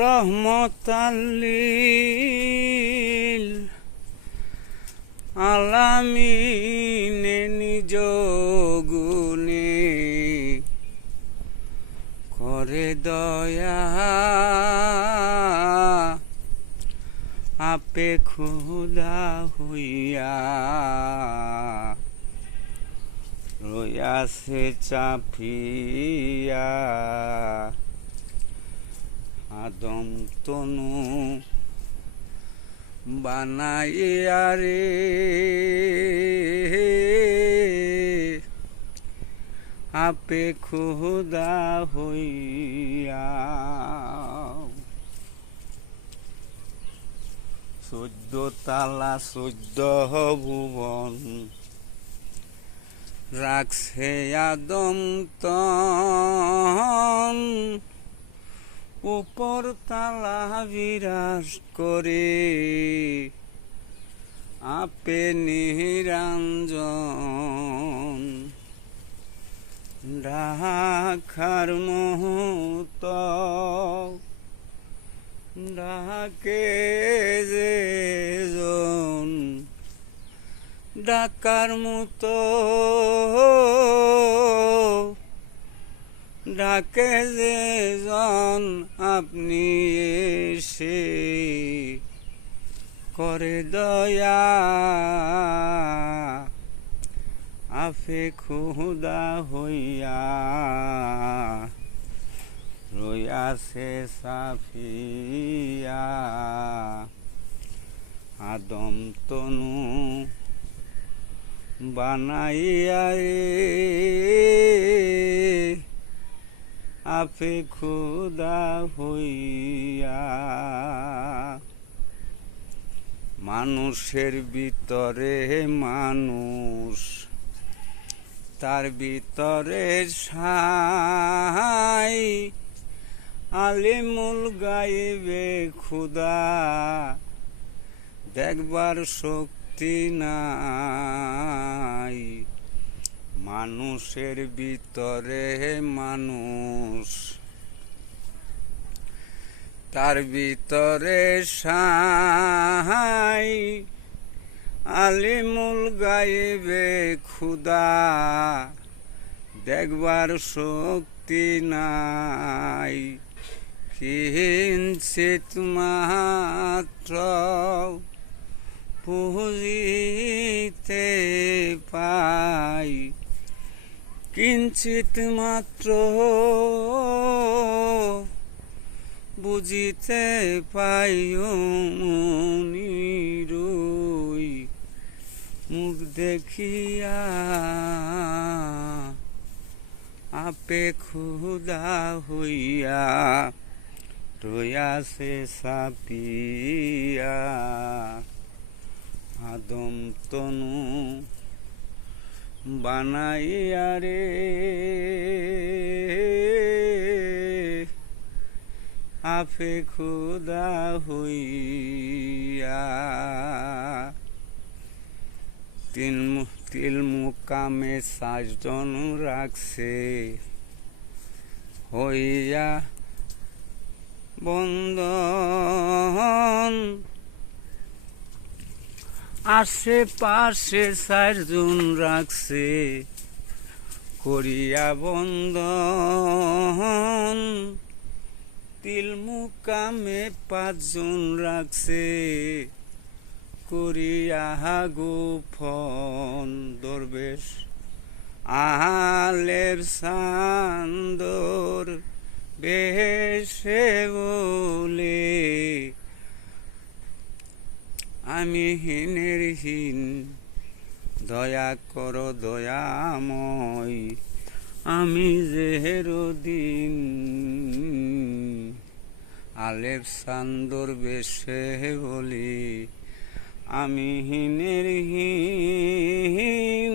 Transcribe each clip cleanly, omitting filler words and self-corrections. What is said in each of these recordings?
রহমতাল্লিল আলামিনে নিজ গুণে করে দয়া আপে খুদা হইয়া রয়াছে চাপিয়া আদম তনু বানাইয়া রে আপে খুদা হইয়া 14 তালা 14 ভুবন রাখছে আদম তন উপর তালা বিরাজ করে আপে নিরঞ্জন ডাকার মুহূর্ত ডাকে যে জন ডাকার মতো ডাকে যে জন আপনি এসে করে দয়া আপে খুদা হইয়া রয়াছে সাফিয়া আদম তনু বানাইয়া রে আপে খুদা হইয়া মানুষের ভিতরে মানুষ তার ভিতরে ছাই আলিমুল গাইবে খুদা দেখবার শক্তি নাই মানুষের ভিতরে মানুষ তার ভিতরে ছাই আলিমুল গাইবে খুদা দেখবার শক্তি নাই কিঞ্চিত মাত্র বুঝিতে পাই কিঞ্চিত মাত্র বুঝিতে পাই মনিরই মুখ দেখিয়া আপে খুদা হইয়া রয়াছে সাপিয়া আদম তনু বানাইয়া রে আপে খুদা হইয়া তিল মুকামে 7 জন রাখছে হইয়া বন্ধন আশেপাশে 4 জন রাখছে করিয়া বন্ধন তিল মুকামে 5 জন রাখছে করিয়া গোপন দরবেশ আলের সান্দর বেশে বলে আমি হীনের হীন দয়া করো দয়াময় আমি জেহেরুদ্দিন আলেফ সান্দর বেশে বলি আমি হীনের হীন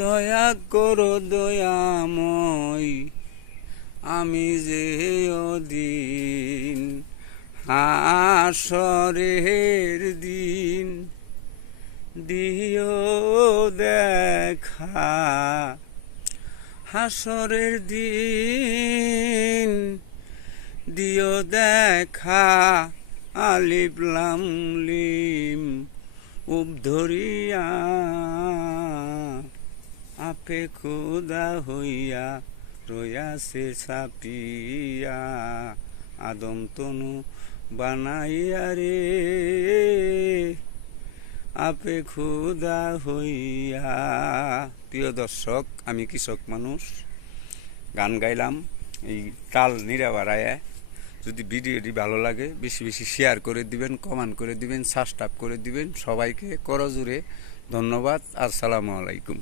দয়া করো দয়াময় আমি যে দিন হাসরের দিন দিও দেখা হাসরের দিন দিও দেখা আলিফ লাম লিম ধরিয়া আপে খুদা হইয়া রয়াছে ছাপিয়া আদম তনু বানাইয়া রে আপে খুদা হইয়া। প্রিয় দর্শক, আমি কৃষক মানুষ, গান গাইলাম এই তাল নিরা বাড়ায়। যদি ভিডিওটি ভালো লাগে বেশি বেশি শেয়ার করে দিবেন, কমেন্ট করে দিবেন, সাবস্ক্রাইব করে দিবেন। সবাইকে করজোরে ধন্যবাদ। আসসালামু আলাইকুম।